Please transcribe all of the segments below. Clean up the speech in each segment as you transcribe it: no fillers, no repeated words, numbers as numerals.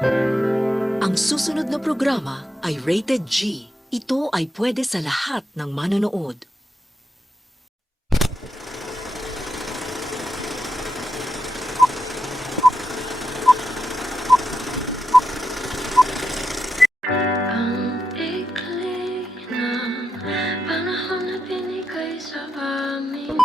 Ang susunod na programa ay rated G. Ito ay pwede sa lahat ng manonood. Ang ikli ng panahon na binigay sa amin.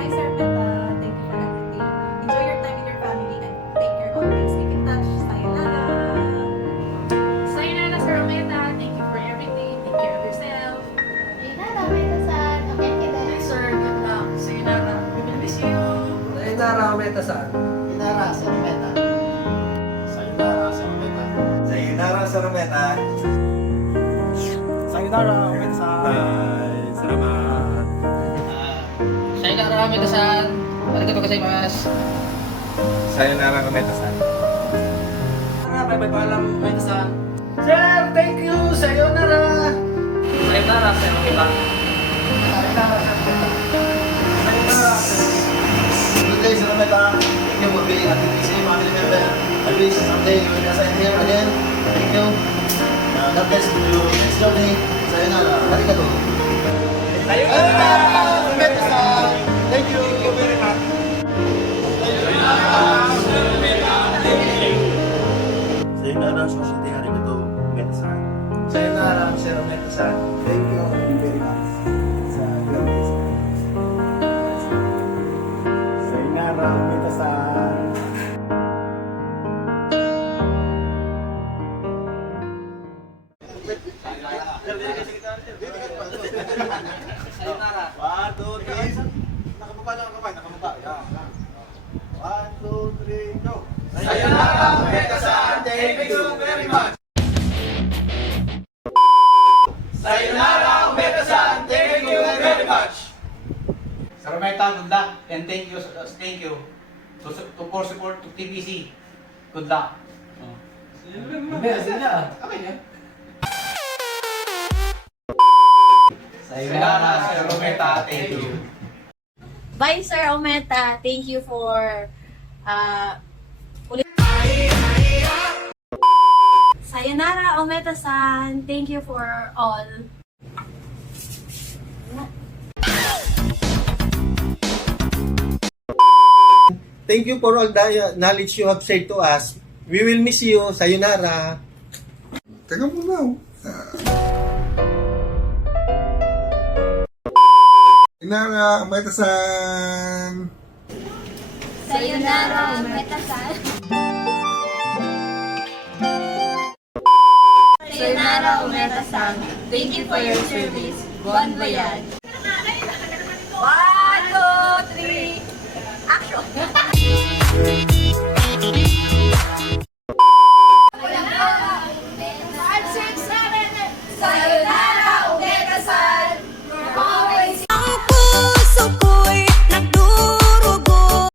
Hi, Sir Beta. Thank you for everything. Enjoy your time with your family and take care always. Keep in touch. Sayonara. Sayonara, Sir Ometa. Thank you for everything. Take care of yourself. Sayonara, Ometa-san. Okay, kita. Sir, good luck. Sayonara. We will miss you. Sayonara, Ometa-san. Sayonara, Sir Ometa. Sayonara, Sir Ometa. Sayonara, Sir Ometa. Sayonara, Ometa-san. Bye. Salamat. Sayonara, Ometa-san. Arigatou gozaimasu. Sayonara, Ometa-san. Bye-bye paalam, Ometa-san. Sir, thank you. Sayonara. Sayonara, Sir Ometa. Sayonara, Sir Ometa. Sayonara, Sir Ometa. Good day, Sir Ometa. Thank you for being a TPC family member. I wish someday you will assign here again. Thank you. God bless you next journey. Sayonara. Arigatou. Sayonara, Ometa-san. Thank you very much. Sayonara, Society Arigatou, Ometa-san. Sayonara, Sir Ometa-san. Thank you very much. Sa God bless you. Sayonara, Ometa-san. Sayonara. 1, 2, 3. Nakababa. Yan. 1, 2, 3, go. Sayonara, Ometa-san. Thank you very much. Sayonara, Ometa-san. Thank you very much. Sir Ometa, good luck and thank you for support to TPC. Good luck. Sayonara, Sir Ometa, thank you. Bye, Sir Ometa. Thank you for Sayonara, Ometa-san. Thank you for all. Thank you for all the knowledge you have shared to us. We will miss you. Sayonara. Teka muna. Sayonara, Ometa-san. Sayonara, Ometa-san. Sayonara, Ometa-san. Thank you for your service. Bon voyage. 1, 2, 3. Action! Sayonara, Ometa-san. Always. Ang puso ko'y nagdurugo.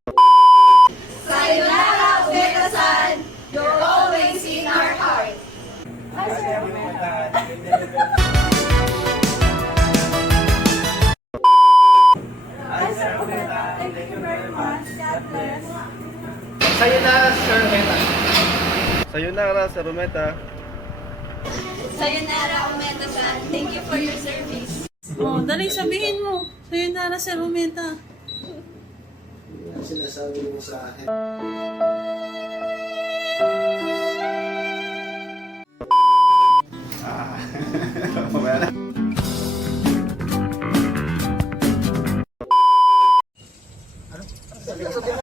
Sayonara, Ometa-san. You're always in our hearts. Thank you very much. God bless. Sayonara, Sir Ometa. Sayonara, Sir Ometa. Sayonara, Ometa-san. Thank you for your service. Oh, dali sabihin mo. Sayonara, Sir Ometa. Sinasabi mo sa akin. Wala. Okay,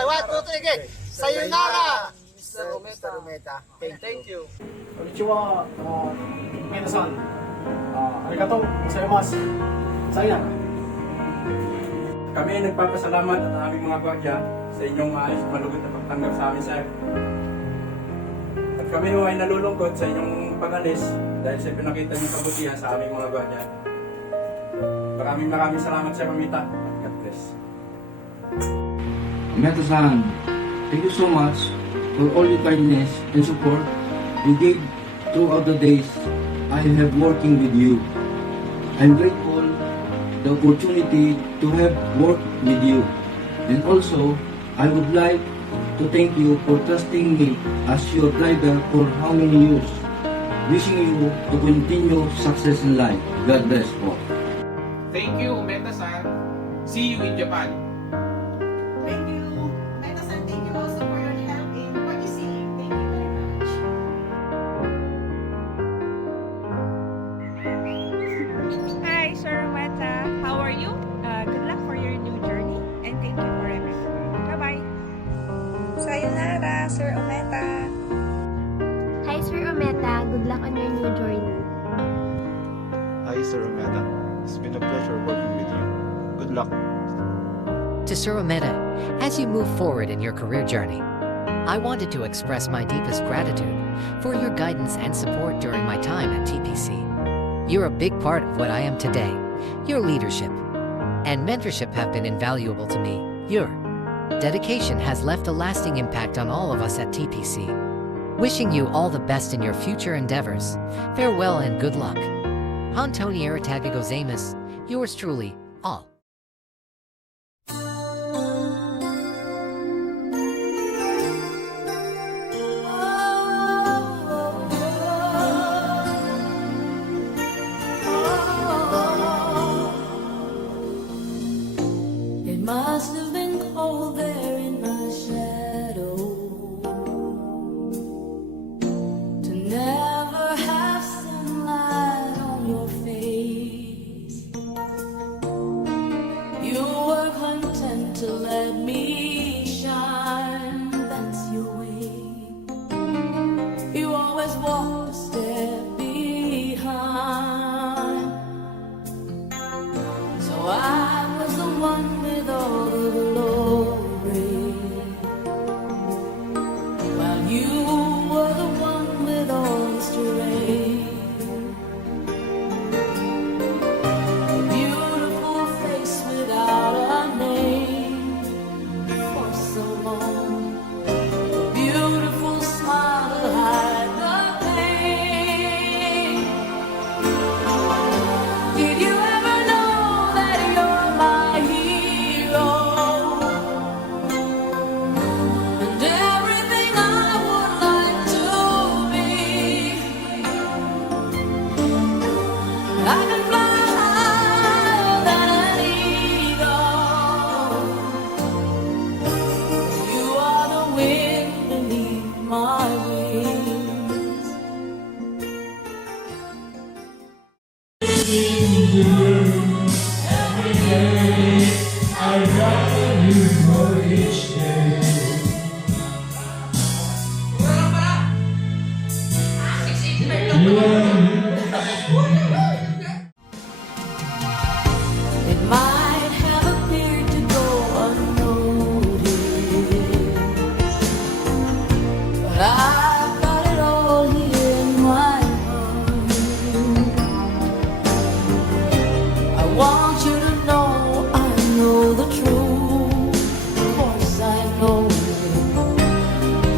1, 2, 3, again. Sayonara, Sir Ometa. Thank you. Konnichiwa, Ometa-san. Arigatou gozaimasu. Sayonara. Kami ay nagpapasalamat at aming mga gwardiya sa inyong maayos malugot na pagtanggap sa amin, sir. At kami ay nalulungkot sa inyong pag-alis dahil sa pinakita niyong kabutihan sa aming mga gwardiya. Maraming salamat, Sir Ometa. God bless. Ometa-san, thank you so much for all your kindness and support you gave throughout the days I have working with you. I'm grateful the opportunity to have worked with you. And also, I would like to thank you for trusting me as your driver for how many years. Wishing you to continue success in life. God bless po. Thank you, Umeta-san. See you in Japan. Thank you. Meta-san, thank you also for your help in purchasing. Thank you very much. Hi, Sir Meta. How are you? Good luck for your new journey and thank you for everything. Bye-bye. Sayonara, Sir Ometa. Hi, Sir Ometa. Good luck on your new journey. Hi, Sir Ometa. It's been a pleasure working with you. Good luck. To Sir Ometa, as you move forward in your career journey, I wanted to express my deepest gratitude for your guidance and support during my time at TPC. You're a big part of what I am today. Your leadership and mentorship have been invaluable to me. Your dedication has left a lasting impact on all of us at TPC. Wishing you all the best in your future endeavors. Farewell and good luck. Antoni Aratagi gozaimasu. Yours truly, all. It must have been cold there in my shadow to never have sunlight on your face. You were content to let me shine, that's your way. You always walked a step behind, so I was the one with all the glory, while you were the one with all the strength. A beautiful face without a name for so long. A beautiful smile to hide the pain. Did you ever know that you're my hero? And everything I would like to be. I can fly higher than an eagle. You are the wind beneath my wings. It might have appeared to go unnoticed, but I've got it all here in my mind. I want you to know I know the truth. Of course I know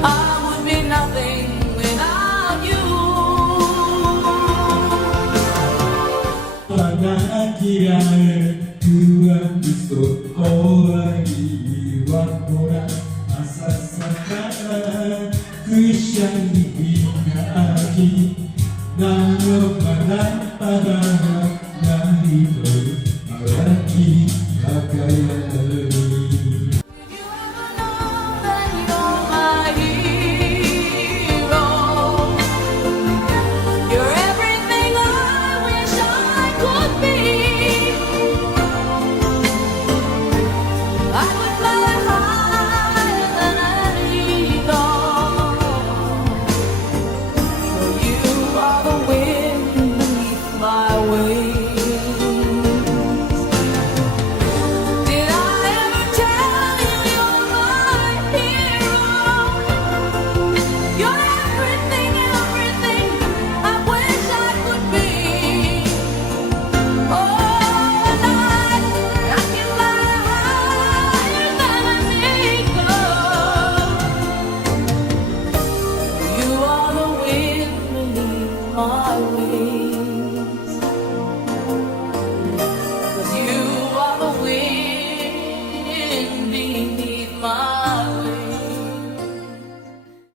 I would be nothing without you. You're everything I wish I could be. I would fly higher than an eagle. For you are the wind beneath my wings. Did I ever tell you you're my hero? You're everything, everything I wish I could be. Oh, and I can fly higher than an eagle. You are the wind beneath my wings. my